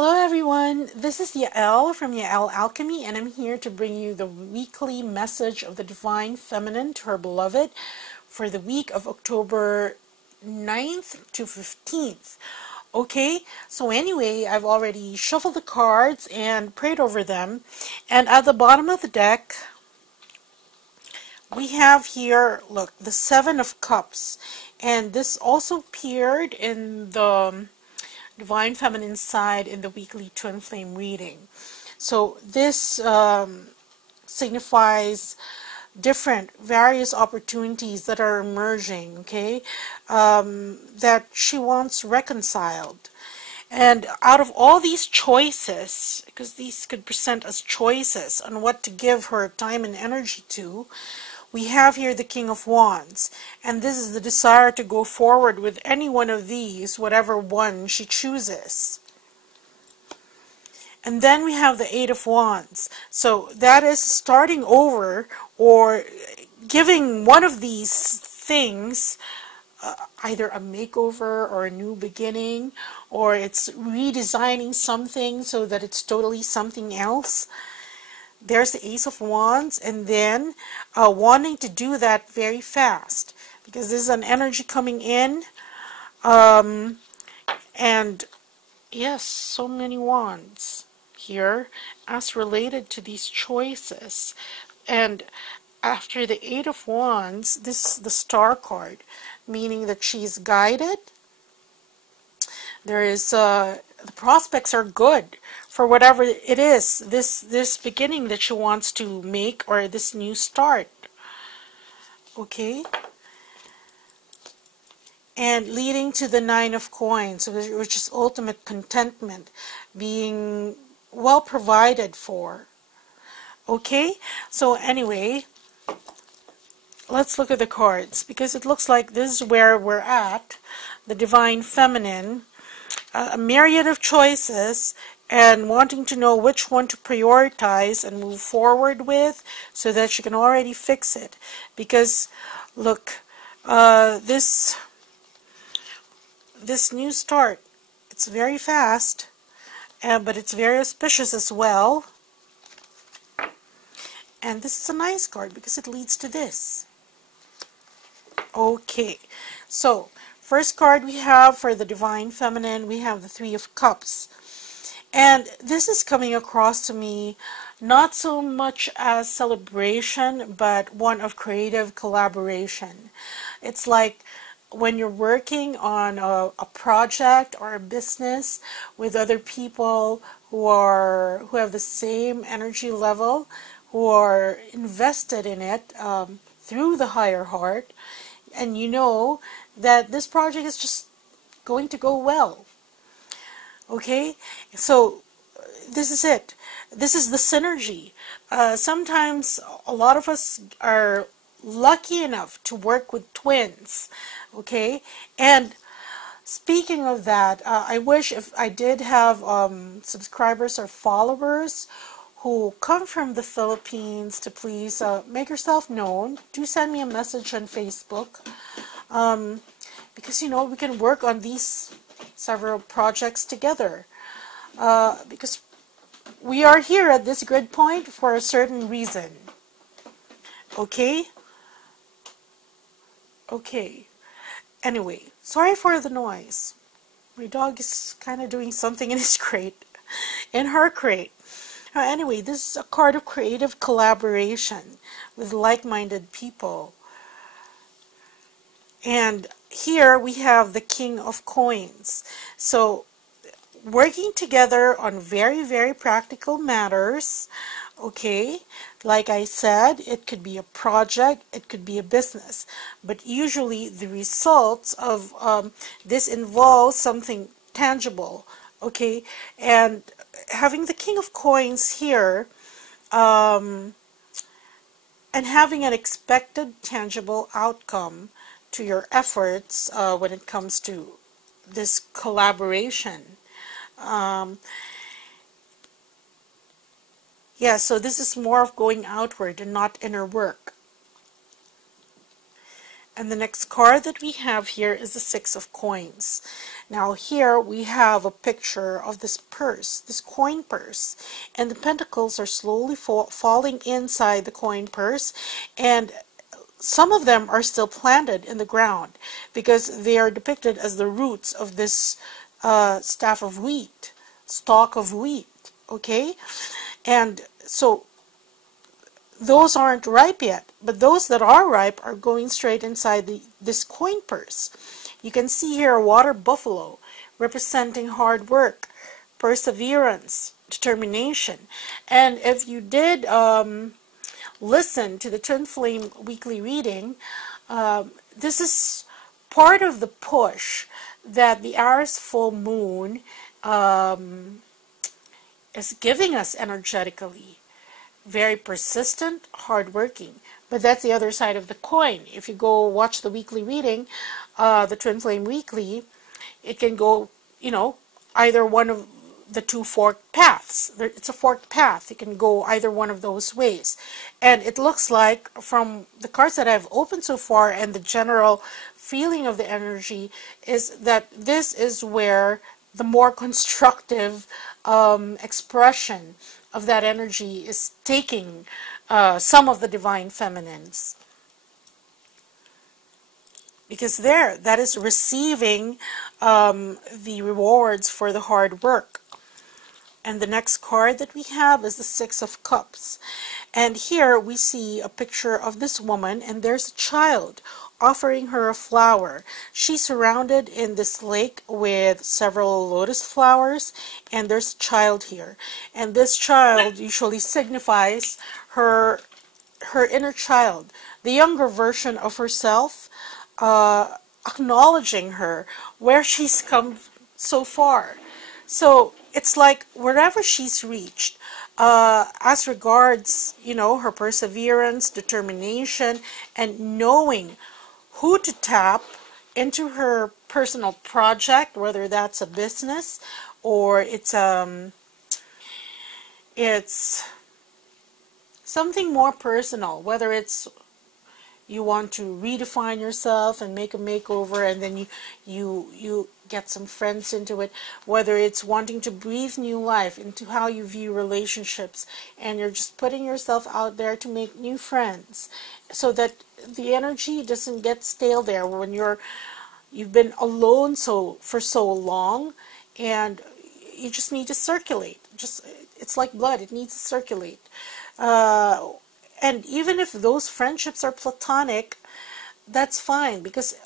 Hello everyone, this is Yael from Yael Alchemy, and I'm here to bring you the weekly message of the Divine Feminine to her beloved for the week of October 9th to 15th. Okay, so anyway, I've already shuffled the cards and prayed over them, and at the bottom of the deck we have here, look, the Seven of Cups, and this also appeared in the Divine Feminine side in the weekly Twin Flame reading. So this signifies various opportunities that are emerging, okay, that she wants reconciled. And out of all these choices, because these could present as choices on what to give her time and energy to, we have here the King of Wands, and this is the desire to go forward with any one of these, whatever one she chooses. And then we have the Eight of Wands, so that is starting over or giving one of these things either a makeover or a new beginning, or it's redesigning something so that it's totally something else. There's the Ace of Wands, and then wanting to do that very fast, because this is an energy coming in, and yes, so many wands here as related to these choices. And after the Eight of Wands, this is the Star card, meaning that she's guided. There is the prospects are good for whatever it is, this beginning that she wants to make, or this new start. Okay, and leading to the Nine of Coins, which is ultimate contentment, being well provided for. Okay, so anyway, let's look at the cards, because it looks like this is where we're at, the Divine Feminine. A myriad of choices, and wanting to know which one to prioritize and move forward with so that she can already fix it. Because look, this new start, it's very fast, but it's very auspicious as well. And this is a nice card because it leads to this. Okay, so first card we have for the Divine Feminine, we have the Three of Cups. And this is coming across to me not so much as celebration, but one of creative collaboration. It's like when you're working on a project or a business with other people who have the same energy level, who are invested in it through the higher heart, and you know that this project is just going to go well. Okay, so this is it. This is the synergy. Sometimes a lot of us are lucky enough to work with twins. Okay, and speaking of that, I wish if I did have subscribers or followers who come from the Philippines to please make yourself known. Do send me a message on Facebook, because you know we can work on these several projects together, because we are here at this grid point for a certain reason. Okay, anyway, sorry for the noise. My dog is kind of doing something in his crate, in her crate. Anyway, this is a card of creative collaboration with like-minded people. And here we have the King of Coins. So working together on very, very practical matters. Okay, like I said, it could be a project, it could be a business, but usually the results of this involves something tangible. Okay, and having the King of Coins here, and having an expected tangible outcome to your efforts when it comes to this collaboration. Yeah, so this is more of going outward and not inner work. And the next card that we have here is the Six of Coins. Now here we have a picture of this purse, this coin purse, and the pentacles are slowly falling inside the coin purse, and some of them are still planted in the ground because they are depicted as the roots of this stalk of wheat, okay? And so those aren't ripe yet, but those that are ripe are going straight inside this coin purse. You can see here a water buffalo representing hard work, perseverance, determination. And if you did listen to the Twin Flame weekly reading, this is part of the push that the Aries full moon is giving us energetically. Very persistent, hardworking. But that's the other side of the coin. If you go watch the weekly reading, the Twin Flame Weekly, it can go, you know, either one of the two forked paths. It's a forked path. It can go either one of those ways. And it looks like, from the cards that I've opened so far and the general feeling of the energy, is that this is where the more constructive expression of that energy is taking some of the divine feminines. Because that is receiving the rewards for the hard work. And the next card that we have is the Six of Cups. And here we see a picture of this woman, and there's a child offering her a flower. She's surrounded in this lake with several lotus flowers, and there's a child here. And this child usually signifies her inner child, the younger version of herself, acknowledging her, where she's come so far. So it's like wherever she's reached, as regards, you know, her perseverance, determination, and knowing who to tap into her personal project, whether that's a business or it's something more personal, whether it's you want to redefine yourself and make a makeover, and then you get some friends into it, whether it's wanting to breathe new life into how you view relationships, and you're just putting yourself out there to make new friends so that the energy doesn't get stale there when you've been alone for so long, and you just need to circulate. It's like blood, it needs to circulate. And even if those friendships are platonic, that's fine, because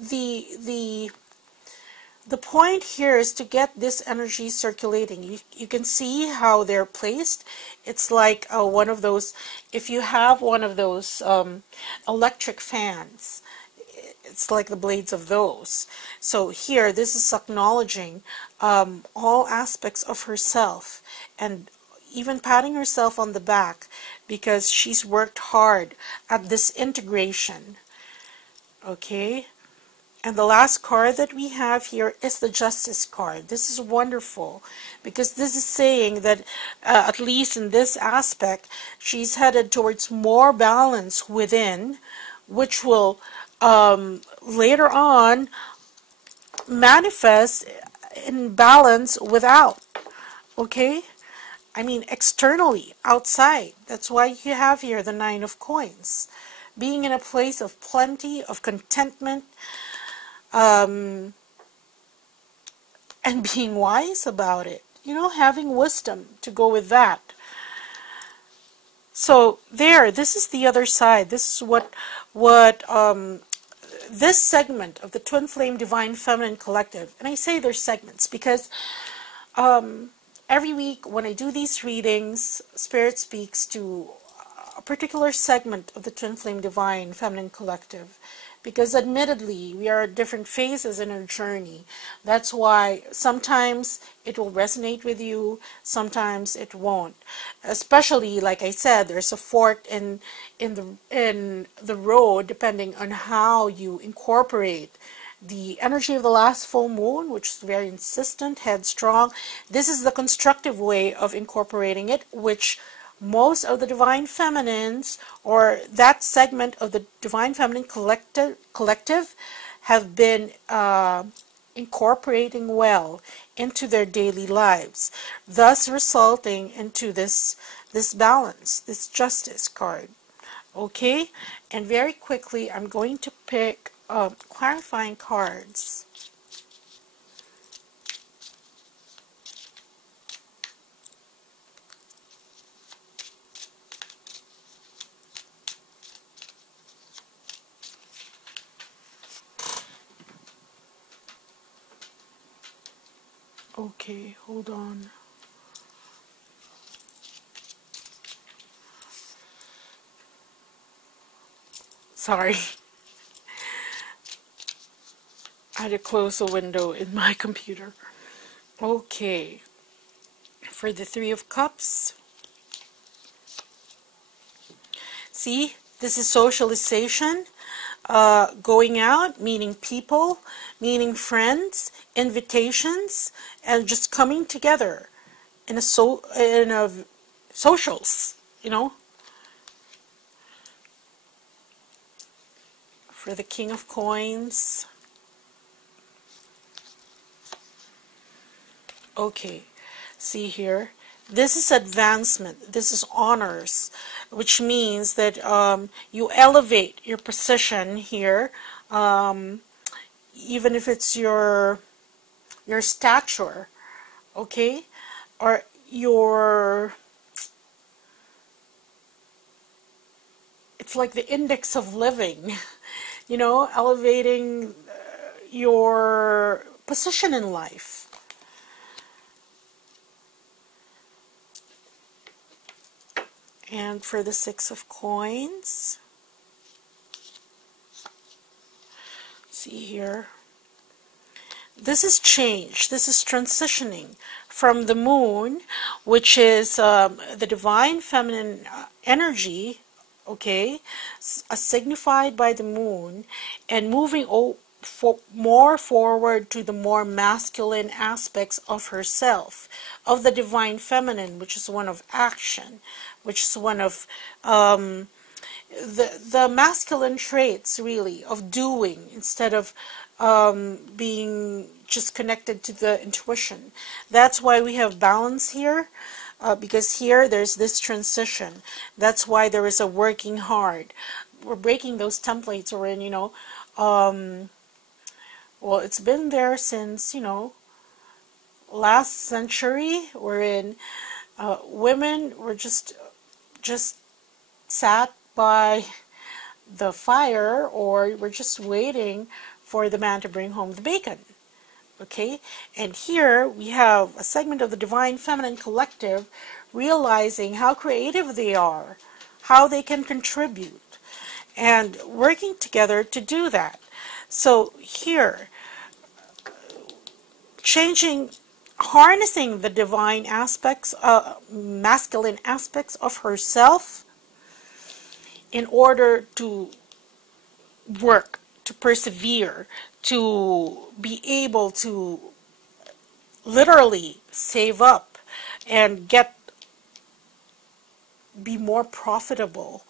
the point here is to get this energy circulating. You can see how they're placed. It's like one of those, if you have one of those electric fans, it's like the blades of those. So here, this is acknowledging all aspects of herself, and even patting herself on the back, because she's worked hard at this integration. Okay? And the last card that we have here is the Justice card. This is wonderful, because this is saying that, at least in this aspect, she's headed towards more balance within, which will later on manifest in balance without. Okay? I mean, externally, outside. That's why you have here the Nine of Coins. Being in a place of plenty, of contentment, and being wise about it. You know, having wisdom to go with that. So this is the other side. This is what this segment of the Twin Flame Divine Feminine Collective, and I say there's segments because every week when I do these readings, Spirit speaks to a particular segment of the Twin Flame Divine Feminine Collective, because admittedly we are at different phases in our journey. That's why sometimes it will resonate with you, sometimes it won't. Especially, like I said, there's a fork in the road depending on how you incorporate the energy of the last full moon, which is very insistent, headstrong. This is the constructive way of incorporating it, which most of the Divine Feminines, or that segment of the Divine Feminine collective have been incorporating well into their daily lives, thus resulting into this balance, this justice card. Okay, and very quickly I'm going to pick clarifying cards. Okay, hold on. Sorry. I had to close a window in my computer. Okay. For the Three of Cups. See, this is socialization. Going out, meeting people, meeting friends, invitations, and just coming together in a socials, you know. For the King of Coins. Okay, see here. This is advancement. This is honors, which means that you elevate your position here, even if it's your stature, okay, or your, it's like the index of living, you know, elevating your position in life. And for the Six of Coins, see here, this is change, this is transitioning from the moon, which is the Divine Feminine energy, okay, signified by the moon, and moving more forward to the more masculine aspects of herself, of the Divine Feminine, which is one of action, which is one of the masculine traits, really, of doing instead of being just connected to the intuition. That's why we have balance here, because here there's this transition. That's why there is a working hard. We're breaking those templates we're in, you know. Well, it's been there since, you know, last century. We're in women were just sat by the fire, or we're just waiting for the man to bring home the bacon. Okay, and here we have a segment of the Divine Feminine collective realizing how creative they are, how they can contribute, and working together to do that. So here, harnessing the divine aspects, masculine aspects of herself in order to work, to persevere, to be able to literally save up and be more profitable.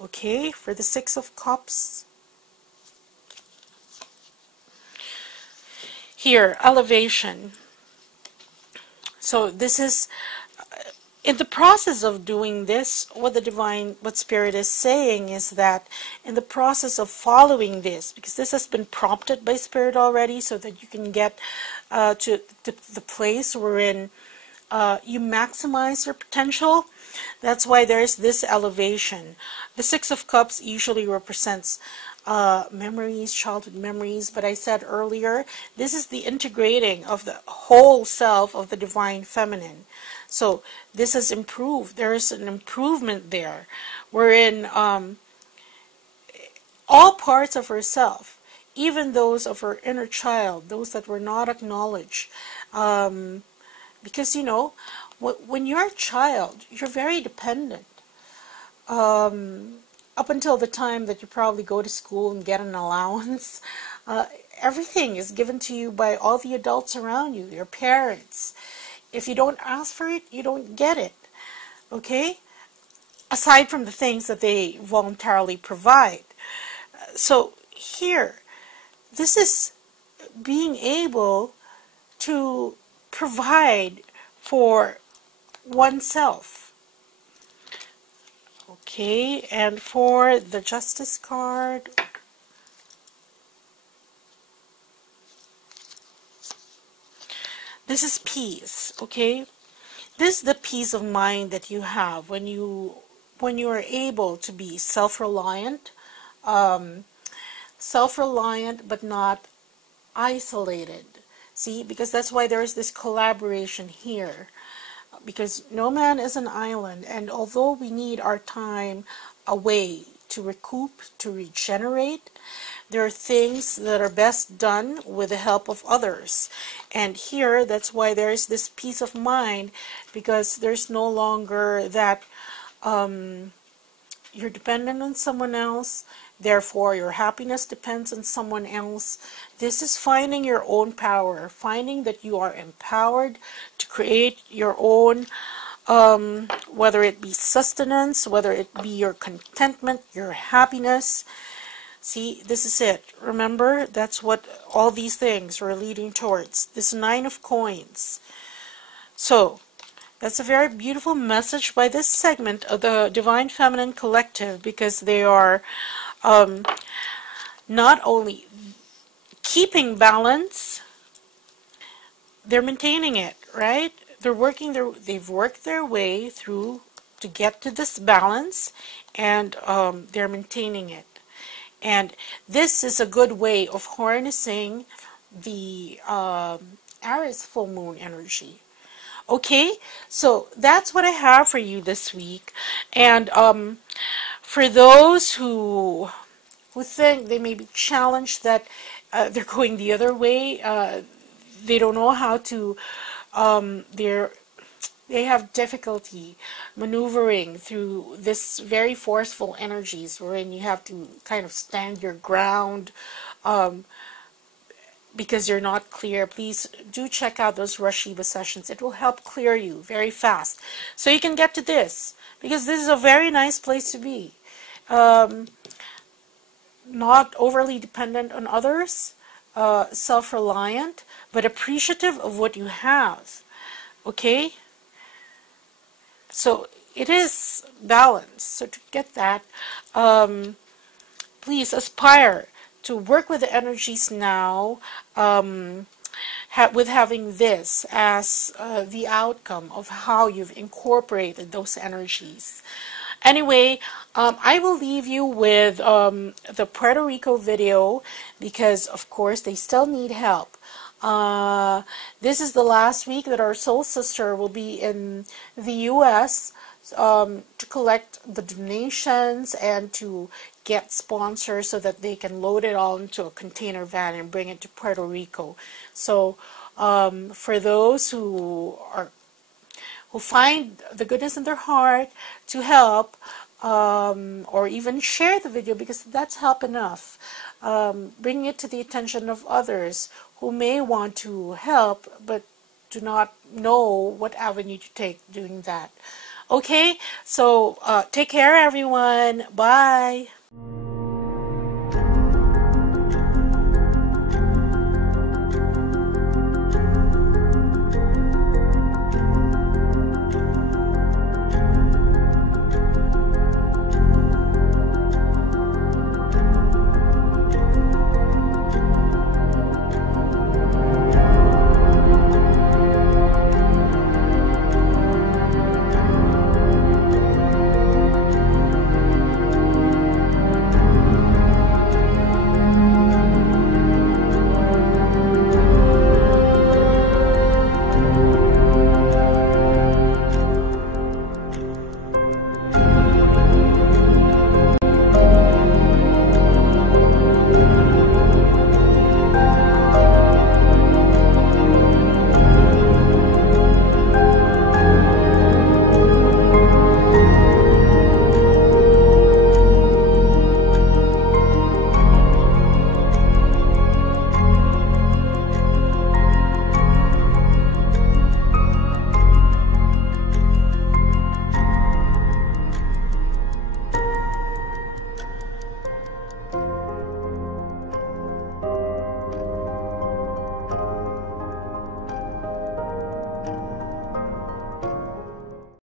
Okay, for the Six of Cups. Here, elevation. So this is, in the process of doing this, what Spirit is saying is that in the process of following this, because this has been prompted by Spirit already, so that you can get to the place wherein you maximize your potential. That's why there's this elevation. The Six of Cups usually represents memories, childhood memories, but I said earlier, this is the integrating of the whole self of the Divine Feminine. So this has improved. There is an improvement there, wherein all parts of herself, even those of her inner child, those that were not acknowledged, because, you know, when you're a child, you're very dependent. Up until the time that you probably go to school and get an allowance, everything is given to you by all the adults around you, your parents. If you don't ask for it, you don't get it. okay? Aside from the things that they voluntarily provide. So here, this is being able to provide for oneself. Okay, and for the Justice card, this is peace, okay? This is the peace of mind that you have when you are able to be self-reliant, but not isolated. See, because that's why there is this collaboration here. Because no man is an island, and although we need our time away to recoup, to regenerate, there are things that are best done with the help of others. And here, that's why there is this peace of mind, because there's no longer that you're dependent on someone else, therefore your happiness depends on someone else. This is finding your own power, finding that you are empowered to create your own, whether it be sustenance, whether it be your contentment, your happiness. See, this is it. Remember, that's what all these things are leading towards. This 9 of coins. So, that's a very beautiful message by this segment of the Divine Feminine Collective, because they are not only keeping balance, they're maintaining it, right? They've worked their way through to get to this balance, and they're maintaining it. And this is a good way of harnessing the Aries full moon energy. Okay, so that's what I have for you this week. And for those who think they may be challenged that they're going the other way, they don't know how to, they have difficulty maneuvering through this very forceful energies, wherein you have to kind of stand your ground, because you're not clear. Please do check out those RASHEEBA sessions. It will help clear you very fast, so you can get to this, because this is a very nice place to be. Not overly dependent on others, self-reliant, but appreciative of what you have. Okay? So it is balance. So to get that, please aspire to work with the energies now, with having this as the outcome of how you've incorporated those energies. Anyway, I will leave you with the Puerto Rico video, because of course they still need help. This is the last week that our soul sister will be in the US to collect the donations and to get sponsors so that they can load it all into a container van and bring it to Puerto Rico. So for those who find the goodness in their heart to help, or even share the video, because that's help enough, bring it to the attention of others who may want to help but do not know what avenue to take doing that. Okay, so take care everyone. Bye.